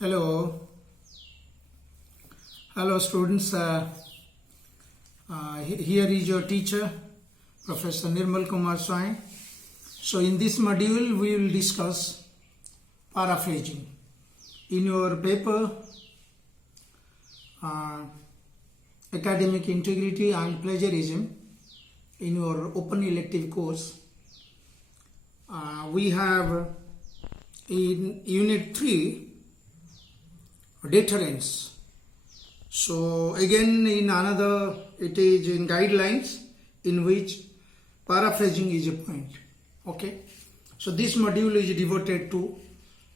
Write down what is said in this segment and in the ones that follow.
Hello, hello students. Here is your teacher, Professor Nirmal Kumar Swain. So in this module, we will discuss paraphrasing. In your paper, Academic Integrity and Plagiarism, in your open elective course, we have in Unit 3, deterrence. So again in another, it is in guidelines in which paraphrasing is a point. Okay, so this module is devoted to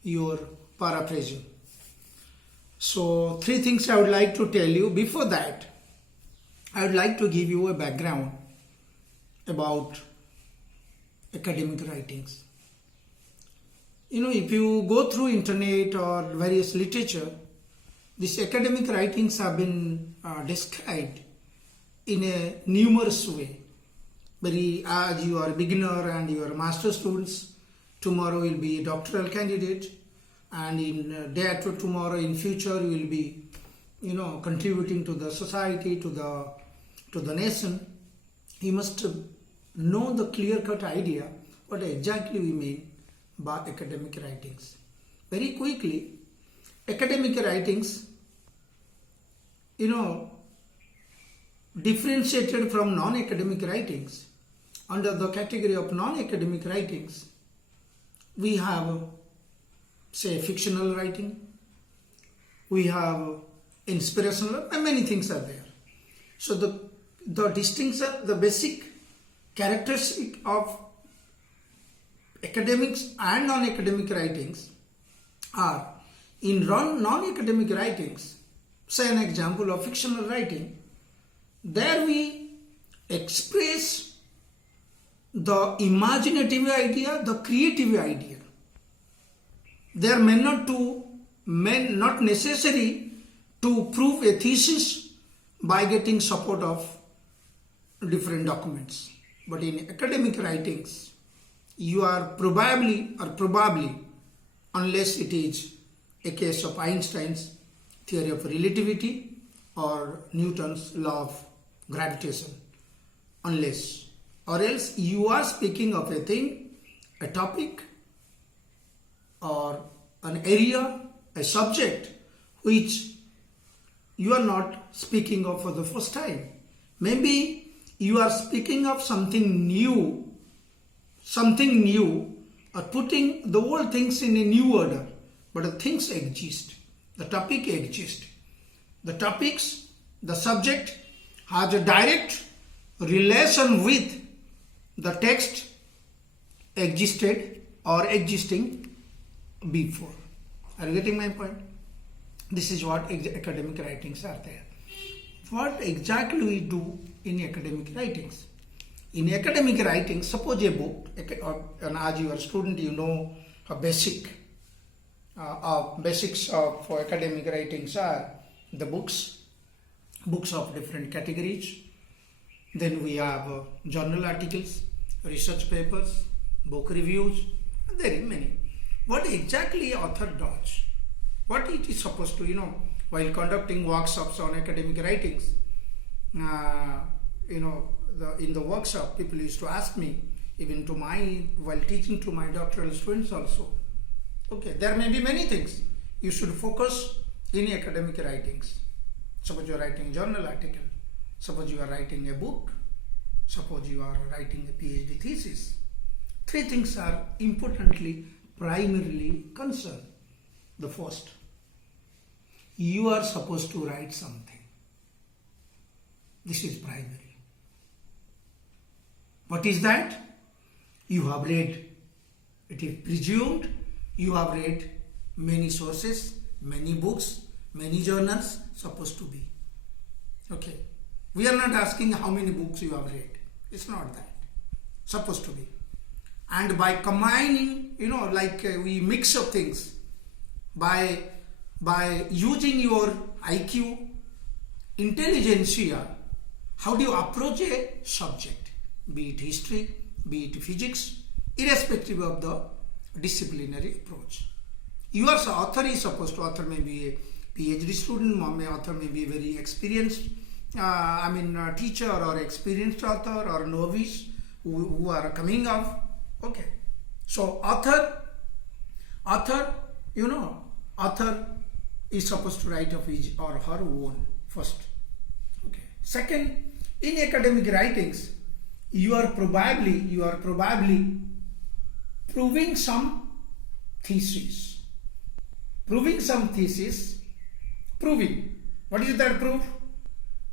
your paraphrasing. So three things I would like to tell you. Before that, I would like to give you a background about academic writings. If you go through internet or various literature, these academic writings have been described in a numerous way. As you are a beginner and you are master students, tomorrow will be a doctoral candidate, and in day after tomorrow, in future, you will be, contributing to the society, to the nation. You must know the clear-cut idea what exactly we mean by academic writings. Very quickly, academic writings, differentiated from non-academic writings. Under the category of non-academic writings, we have, say, fictional writing, we have inspirational, and many things are there. So the distinction, the basic characteristic of academics and non-academic writings are, in non-academic writings, say an example of fictional writing, there we express the imaginative idea, the creative idea. They are not necessary to prove a thesis by getting support of different documents. But in academic writings, you are probably, unless it is a case of Einstein's theory of relativity or Newton's law of gravitation, or else you are speaking of a thing, a topic, or an area, a subject which you are not speaking of for the first time. Maybe you are speaking of something new, or putting the old things in a new order. But the things exist, the topic exists. The subject has a direct relation with the text existed or existing before. Are you getting my point? This is what academic writings are there. What exactly we do in academic writings? In academic writings, suppose a book, and as you are a student, you know a basics for academic writings are the books of different categories. Then we have journal articles, research papers, book reviews, and there are many. What exactly author does? What it is supposed to, while conducting workshops on academic writings, in the workshop, people used to ask me, even while teaching to my doctoral students also, okay, there may be many things you should focus in academic writings. Suppose you are writing a journal article, suppose you are writing a book, suppose you are writing a PhD thesis. Three things are primarily concerned. The first, you are supposed to write something. This is primary. What is that? You have read. It is presumed you have read many sources, many books, many journals, supposed to be. Okay. We are not asking how many books you have read. It's not that. Supposed to be. And by combining, we mix up things. By using your IQ, intelligentsia, how do you approach a subject? Be it history, be it physics, irrespective of the disciplinary approach. author is supposed to, author may be a PhD student, author may be a very experienced teacher or experienced author or novice who are coming up. Okay. So author is supposed to write of his or her own first. Okay. Second, in academic writings, you are probably proving some thesis. Proving. What is that proof?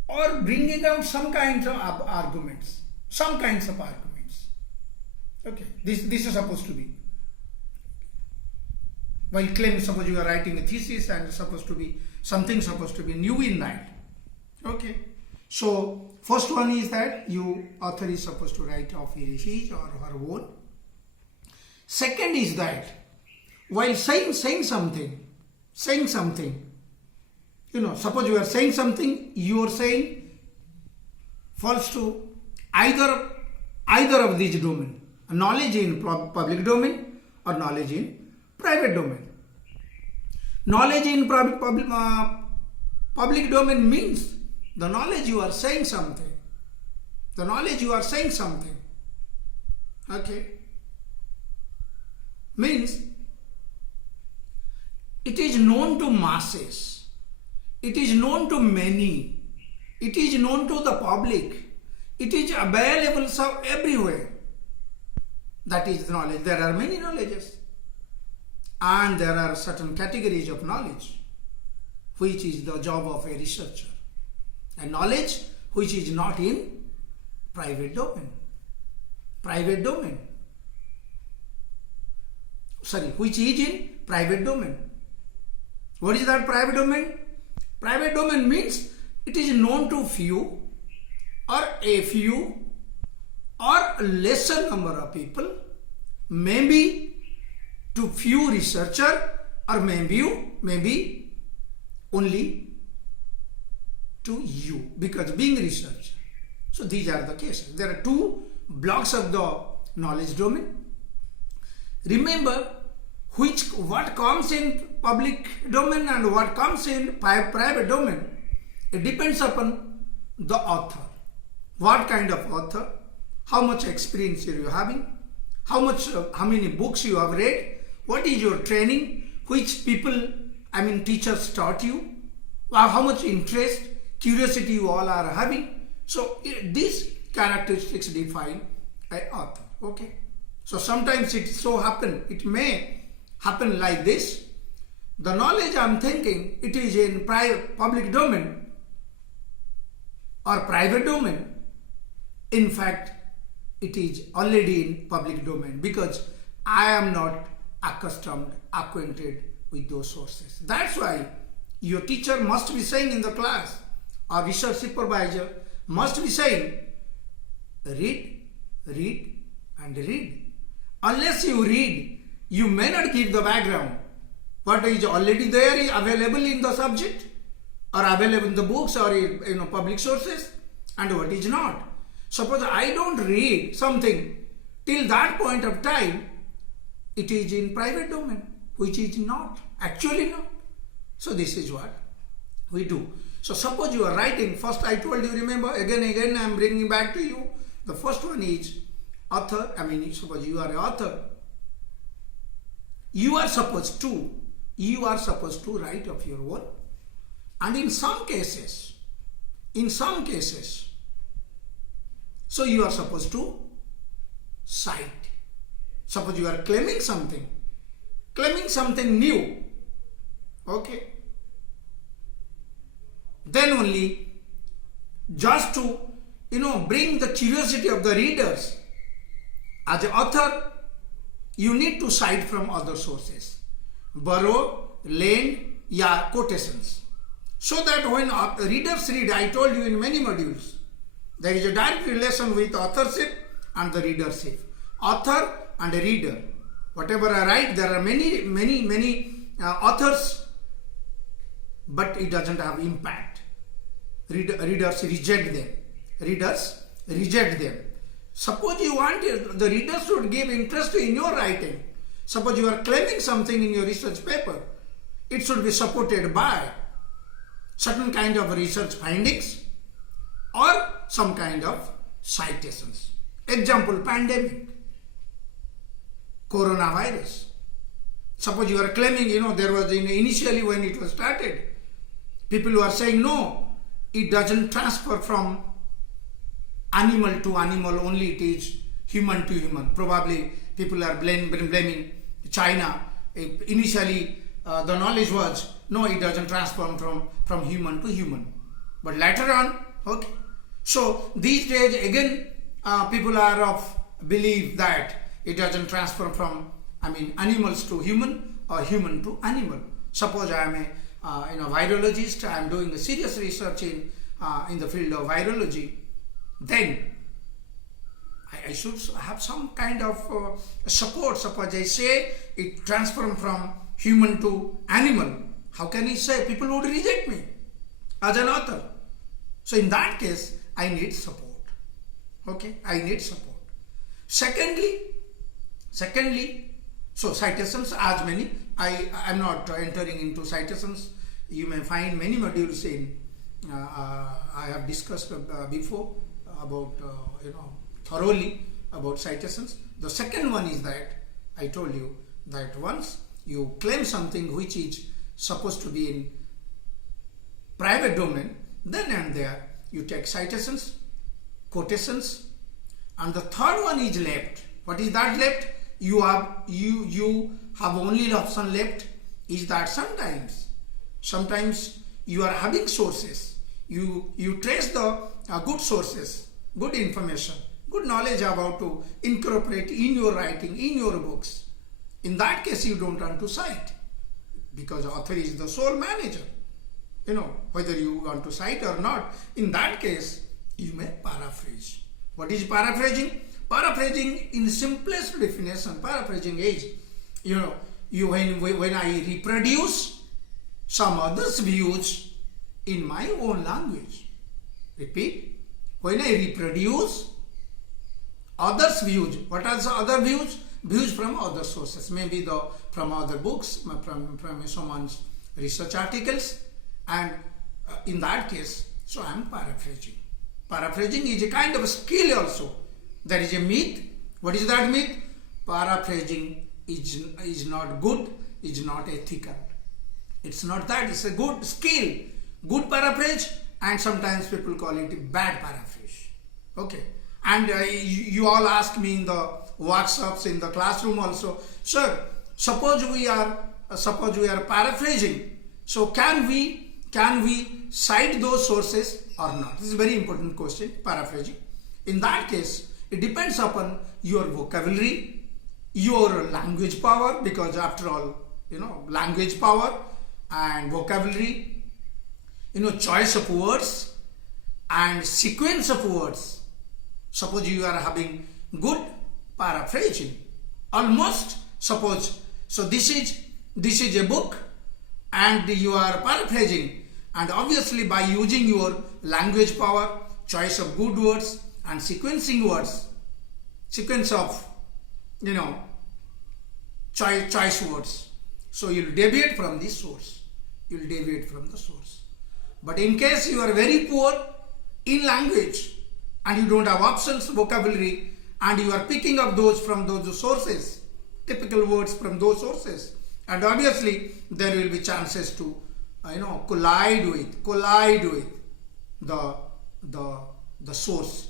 Or bringing out some kinds of arguments. Okay. This is supposed to be. While claim, suppose you are writing a thesis and supposed to be new in that. Okay. So first one is that author is supposed to write of his or her own. Second is that while saying something, suppose you are saying something, you are saying falls to either of these domain, knowledge in public domain or knowledge in private domain. Knowledge in public domain means the knowledge you are saying something. Okay. Means it is known to masses. It is known to many. It is known to the public. It is available everywhere. That is knowledge. There are many knowledges. And there are certain categories of knowledge, which is the job of a researcher. And knowledge which is not in private domain. Which is in private domain. What is that private domain? Private domain means it is known to few or a few or lesser number of people, maybe to few researcher, or maybe only to you, because being researcher. So these are the cases. There are two blocks of the knowledge domain. Remember what comes in public domain and what comes in private domain. It depends upon the author. What kind of author, how much experience are you having, how many books you have read, what is your training, which teachers taught you, how much interest, curiosity you all are having. So these characteristics define an author. Okay. So sometimes it may happen like this. The knowledge I am thinking, it is in public domain or private domain. In fact, it is already in public domain because I am not acquainted with those sources. That's why your teacher must be saying in the class, or research supervisor must be saying, read and read. Unless you read, you may not give the background. What is already there is available in the subject or available in the books or public sources, and what is not. Suppose I don't read something till that point of time, it is in private domain, which is actually not. So this is what we do. So suppose you are writing, first I told you, remember, again I am bringing back to you. The first one is author. Suppose you are an author. You are supposed to write of your own. And in some cases, so you are supposed to cite. Suppose you are claiming something new. Okay. Then only just to bring the curiosity of the readers. As an author, you need to cite from other sources, borrow, lend, quotations, so that when readers read, I told you in many modules, there is a direct relation with authorship and the readership. Author and a reader. Whatever I write, there are many authors, but it doesn't have impact. Readers reject them. Suppose you want the readers to give interest in your writing. Suppose you are claiming something in your research paper, it should be supported by certain kind of research findings or some kind of citations. Example, pandemic, coronavirus. Suppose you are claiming, there was initially when it was started, people who are saying no, it doesn't transfer from animal to animal, only it is human to human. Probably people are blaming China. Initially the knowledge was no, it doesn't transform from human to human. But later on, okay. So these days again people are of belief that it doesn't transfer from animals to human or human to animal. Suppose I am a virologist, I am doing a serious research in the field of virology, then I should have some kind of support. Suppose I say it transformed from human to animal, how can I say? People would reject me as an author. So in that case, I need support. Okay, I need support. Secondly, so citations as many. I am not entering into citations. You may find many modules in. I have discussed before about thoroughly about citations. The second one is that I told you that once you claim something which is supposed to be in private domain, then and there you take citations, quotations, and the third one is left. What is that left? You have only option left is that sometimes you are having sources. You trace the good sources, good information, good knowledge about to incorporate in your writing, in your books. In that case, you don't want to cite because the author is the sole manager. Whether you want to cite or not. In that case, you may paraphrase. What is paraphrasing? Paraphrasing in simplest definition, paraphrasing is, when I reproduce some others' views in my own language. Repeat. When I reproduce others' views. What are the other views? Views from other sources. Maybe from other books, from someone's research articles. And in that case, so I am paraphrasing. Paraphrasing is a kind of a skill also. There is a myth. What is that myth? Paraphrasing is not good, is not ethical. It's not that. It's a good skill. Good paraphrase, and sometimes people call it a bad paraphrase. Okay. And you all ask me in the workshops, in the classroom also, sir, suppose we are paraphrasing. So can we cite those sources or not? This is a very important question, paraphrasing. In that case, it depends upon your vocabulary, your language power, because after all, language power and vocabulary, choice of words and sequence of words. Suppose you are having good paraphrasing, almost suppose. So this is a book, and you are paraphrasing, and obviously by using your language power, choice of good words and sequencing words, sequence of choice words. So you will deviate from this source. You will deviate from the source. But in case you are very poor in language and you don't have options, vocabulary, and you are picking up those from those sources, typical words from those sources, and obviously there will be chances to collide with the source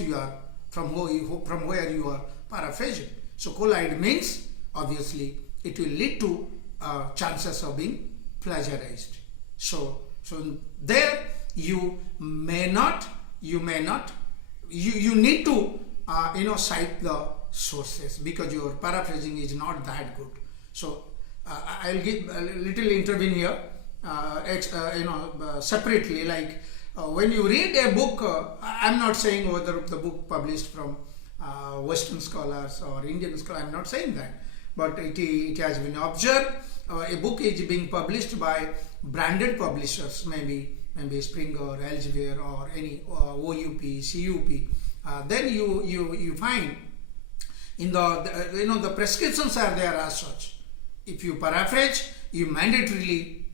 you are from where you are paraphrasing. So collide means obviously it will lead to chances of being plagiarized. So there you need to cite the sources, because your paraphrasing is not that good. So I'll give a little intervene here separately, like when you read a book, I'm not saying whether the book published from Western scholars or Indian scholars, I'm not saying that, but it has been observed a book is being published by branded publishers, maybe Springer, Elsevier, or any OUP, CUP. Then you find In the prescriptions are there as such. If you paraphrase, you mandatorily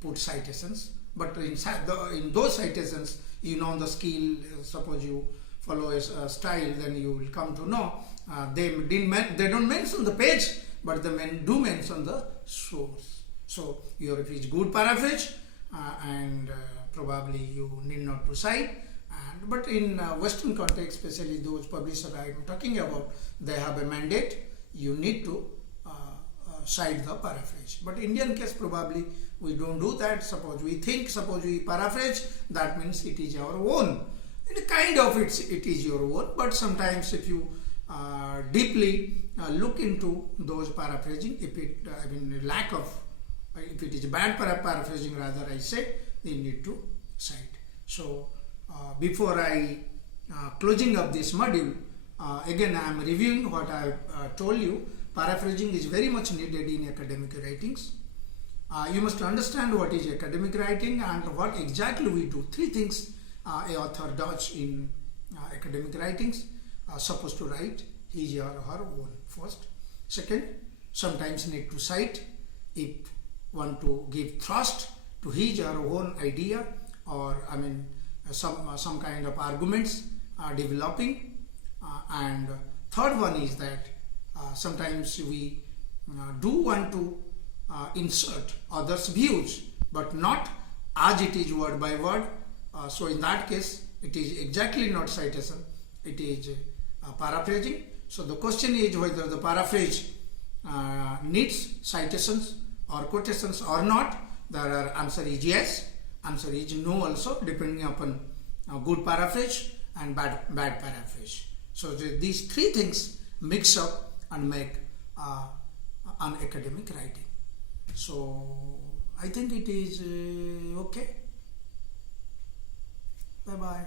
put citations. But in those citations, the skill. Suppose you follow a style, then you will come to know they don't mention the page, but they do mention the source. So if it's good paraphrase, and probably you need not to cite. But in Western context, especially those publishers I am talking about, they have a mandate. You need to cite the paraphrase. But Indian case, probably we don't do that. Suppose we paraphrase, that means it is our own. It is your own. But sometimes if you deeply look into those paraphrasing, if it is bad paraphrasing, rather I say, they need to cite. So before I closing up this module, again I am reviewing what I told you. Paraphrasing is very much needed in academic writings. You must understand what is academic writing and what exactly we do. Three things a author does in academic writings. Supposed to write his or her own first. Second, sometimes need to cite if want to give thrust to his or her own idea, or some kind of arguments developing. And third one is that sometimes we do want to insert others' views, but not as it is word by word. So in that case, it is exactly not citation, it is paraphrasing. So the question is whether the paraphrase needs citations or quotations or not. The answer is yes. Answer is no also, depending upon good paraphrase and bad paraphrase. So these three things mix up and make an academic writing. So I think it is okay. Bye bye.